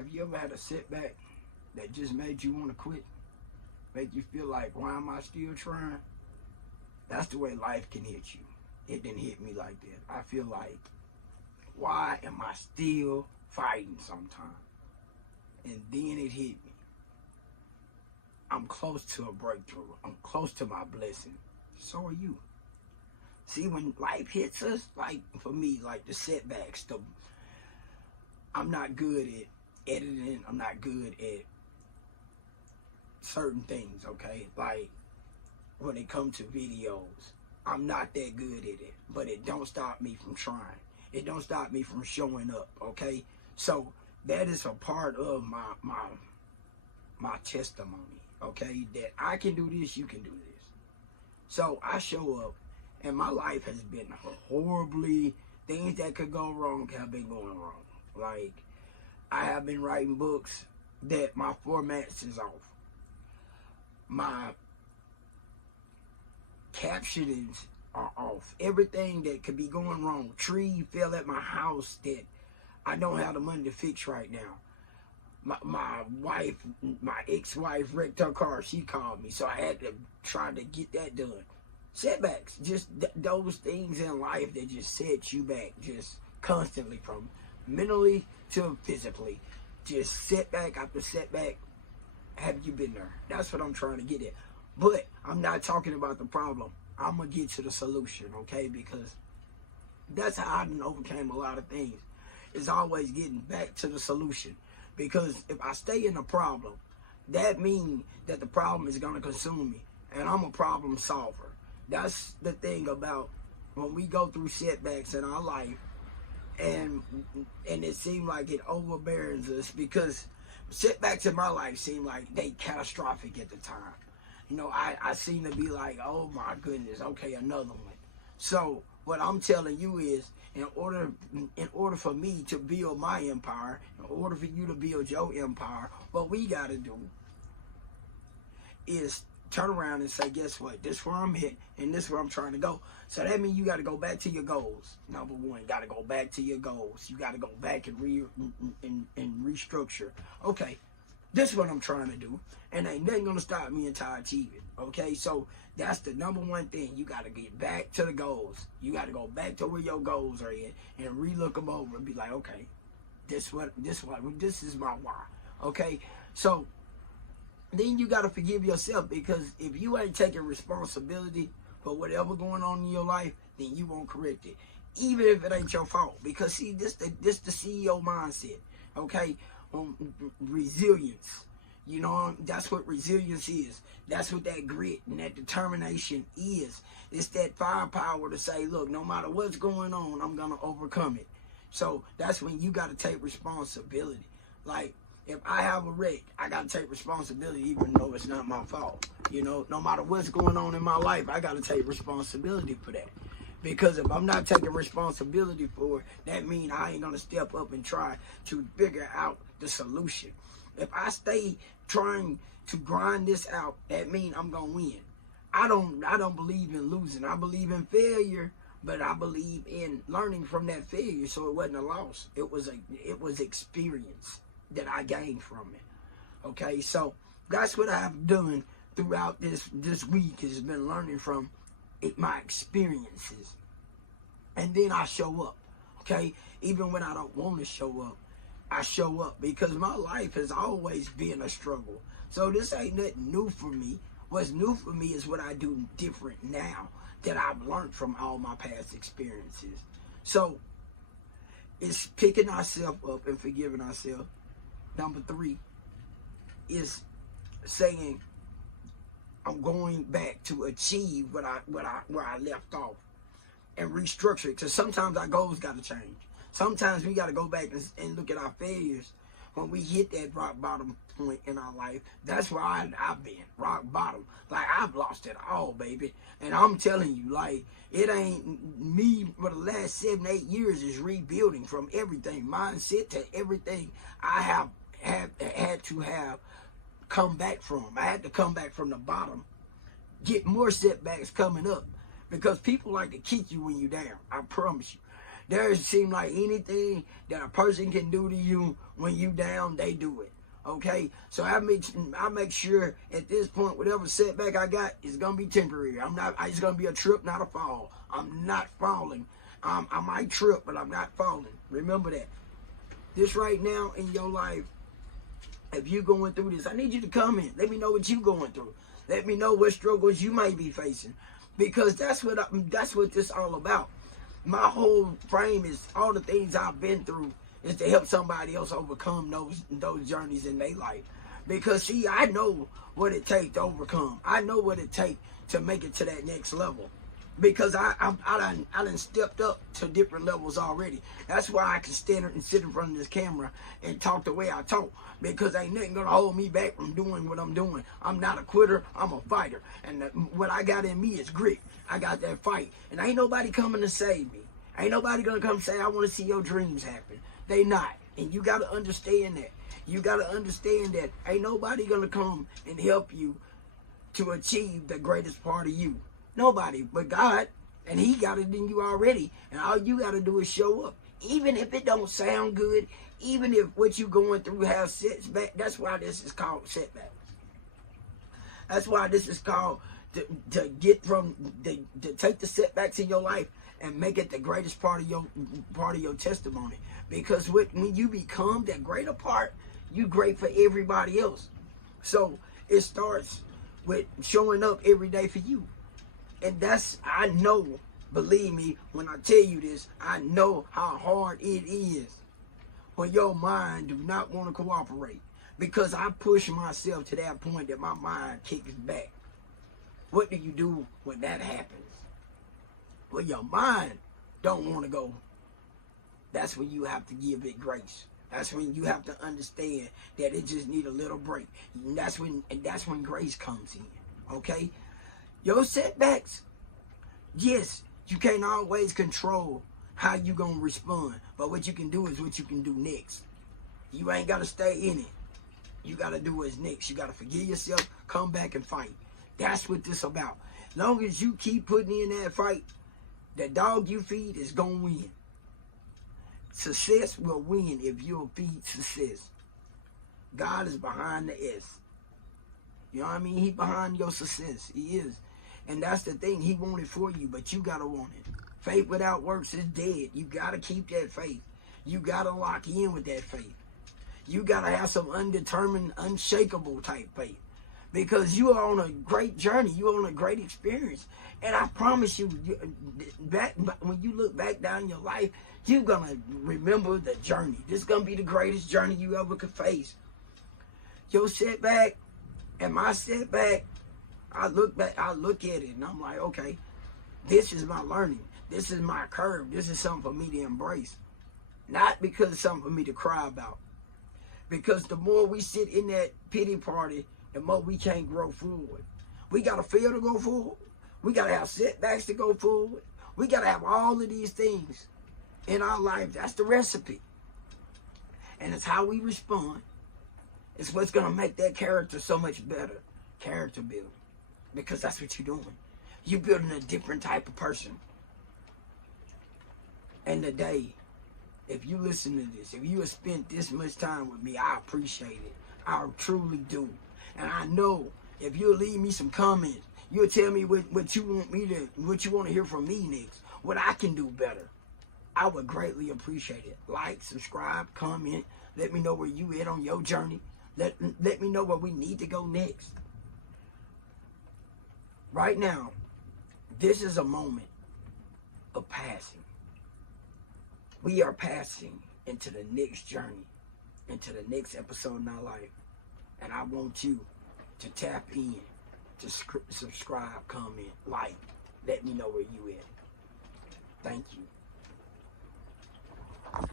Have you ever had a setback that just made you want to quit? Make you feel like, why am I still trying? That's the way life can hit you. It didn't hit me like that. I feel like, why am I still fighting sometimes? And then it hit me. I'm close to a breakthrough. I'm close to my blessing. So are you. See, when life hits us, like for me, like the setbacks, I'm not good at editing. I'm not good at certain things, okay? Like when it comes to videos, I'm not that good at it. But it don't stop me from trying. It don't stop me from showing up, okay? So that is a part of my testimony, okay? That I can do this, you can do this. So I show up, and my life has been horribly, things that could go wrong have been going wrong. Like, I have been writing books that my formats is off. My captionings are off. Everything that could be going wrong. Tree fell at my house that I don't have the money to fix right now. My wife, my ex-wife wrecked her car. She called me, so I had to try to get that done. Setbacks, just those things in life that just set you back, just constantly, from mentally to physically. Just setback after setback. Have you been there? That's what I'm trying to get at. But I'm not talking about the problem. I'm going to get to the solution, okay? Because that's how I overcame a lot of things. It's always getting back to the solution. Because if I stay in the problem, that means that the problem is going to consume me. And I'm a problem solver. That's the thing about when we go through setbacks in our life, and it seems like it overbears us, because setbacks in my life seem like they catastrophic at the time. You know, I seem to be like, oh my goodness, okay, another one. So what I'm telling you is, in order for me to build my empire, in order for you to build your empire, what we got to do is turn around and say, guess what? This is where I'm at, and this is where I'm trying to go. So that means you got to go back to your goals. Number one, got to go back to your goals. You got to go back and restructure. Okay, this is what I'm trying to do, and ain't nothing going to stop me until I achieve it. Okay, so that's the number one thing. You got to get back to the goals. You got to go back to where your goals are at and relook them over and be like, okay, this is my why. Okay, so then you got to forgive yourself, because if you ain't taking responsibility for whatever going on in your life, then you won't correct it, even if it ain't your fault. Because see, this the CEO mindset, okay? Resilience, you know, that's what resilience is. That's what that grit and that determination is. It's that firepower to say, look, no matter what's going on, I'm gonna overcome it. So that's when you got to take responsibility. Like, if I have a wreck, I got to take responsibility even though it's not my fault. You know, no matter what's going on in my life, I got to take responsibility for that. Because if I'm not taking responsibility for it, that means I ain't going to step up and try to figure out the solution. If I stay trying to grind this out, that means I'm going to win. I don't believe in losing. I believe in failure, but I believe in learning from that failure, so it wasn't a loss. It was experience that I gained from it. Okay, so that's what I've done throughout this week, has been learning from my experiences. And then I show up, okay? Even when I don't want to show up, I show up, because my life has always been a struggle. So this ain't nothing new for me. What's new for me is what I do different now that I've learned from all my past experiences. So it's picking ourselves up and forgiving ourselves. Number 3 is saying, I'm going back to achieve where I left off, and restructure it. Because sometimes our goals got to change. Sometimes we got to go back and look at our failures when we hit that rock bottom point in our life. That's where I've been, rock bottom. Like, I've lost it all, baby. And I'm telling you, like, it ain't me for the last 7, 8 years is rebuilding from everything, mindset to everything I have had to have come back from. I had to come back from the bottom, get more setbacks coming up, because people like to kick you when you're down. I promise you. There seem like anything that a person can do to you when you down, they do it. Okay, so I make sure at this point, whatever setback I got is gonna be temporary. It's gonna be a trip, not a fall. I'm not falling. I might trip, but I'm not falling. Remember that. This right now in your life, if you're going through this, I need you to comment. Let me know what you're going through. Let me know what struggles you might be facing, because that's what this all about. My whole frame is all the things I've been through is to help somebody else overcome those journeys in their life. Because see, I know what it takes to overcome. I know what it takes to make it to that next level. Because I done stepped up to different levels already. That's why I can stand and sit in front of this camera and talk the way I talk. Because ain't nothing gonna hold me back from doing what I'm doing. I'm not a quitter, I'm a fighter. And what I got in me is grit. I got that fight. And ain't nobody coming to save me. Ain't nobody gonna come say, I wanna see your dreams happen. They not. And you gotta understand that. You gotta understand that ain't nobody gonna come and help you to achieve the greatest part of you. Nobody but God. And he got it in you already. And all you gotta do is show up. Even if it don't sound good, even if what you going through has setback, that's why this is called setback. That's why this is called to take the setbacks in your life and make it the greatest part of your testimony. Because when you become that greater part, you great for everybody else. So it starts with showing up every day for you. And I know, believe me, when I tell you this, I know how hard it is when your mind do not want to cooperate. Because I push myself to that point that my mind kicks back. What do you do when that happens? When your mind don't want to go, that's when you have to give it grace. That's when you have to understand that it just need a little break. And that's when grace comes in. Okay? Your setbacks, yes, you can't always control how you gonna respond. But what you can do is what you can do next. You ain't gotta stay in it. You gotta do what's next. You gotta forgive yourself, come back and fight. That's what this about. Long as you keep putting in that fight, the dog you feed is gonna win. Success will win if you'll feed success. God is behind the S. You know what I mean? He behind your success. He is. And that's the thing. He want it for you, but you gotta want it. Faith without works is dead. You gotta keep that faith. You gotta lock in with that faith. You gotta have some undetermined, unshakable type faith. Because you are on a great journey. You're on a great experience. And I promise you, when you look back down your life, you're going to remember the journey. This is going to be the greatest journey you ever could face. Your setback and my setback, I look at it and I'm like, okay, this is my learning. This is my curve. This is something for me to embrace. Not because it's something for me to cry about. Because the more we sit in that pity party, the more we can't grow forward. We got to fail to go forward. We got to have setbacks to go forward. We got to have all of these things in our life. That's the recipe. And it's how we respond. It's what's going to make that character so much better. Character building. Because that's what you're doing. You're building a different type of person. And today, if you listen to this, if you have spent this much time with me, I appreciate it. I truly do. And I know if you'll leave me some comments, you'll tell me what you want to hear from me next, what I can do better. I would greatly appreciate it. Like, subscribe, comment. Let me know where you at on your journey. Let me know where we need to go next. Right now, this is a moment of passing. We are passing into the next journey, into the next episode in our life. And I want you to tap in, to subscribe, comment, like. Let me know where you at. Thank you.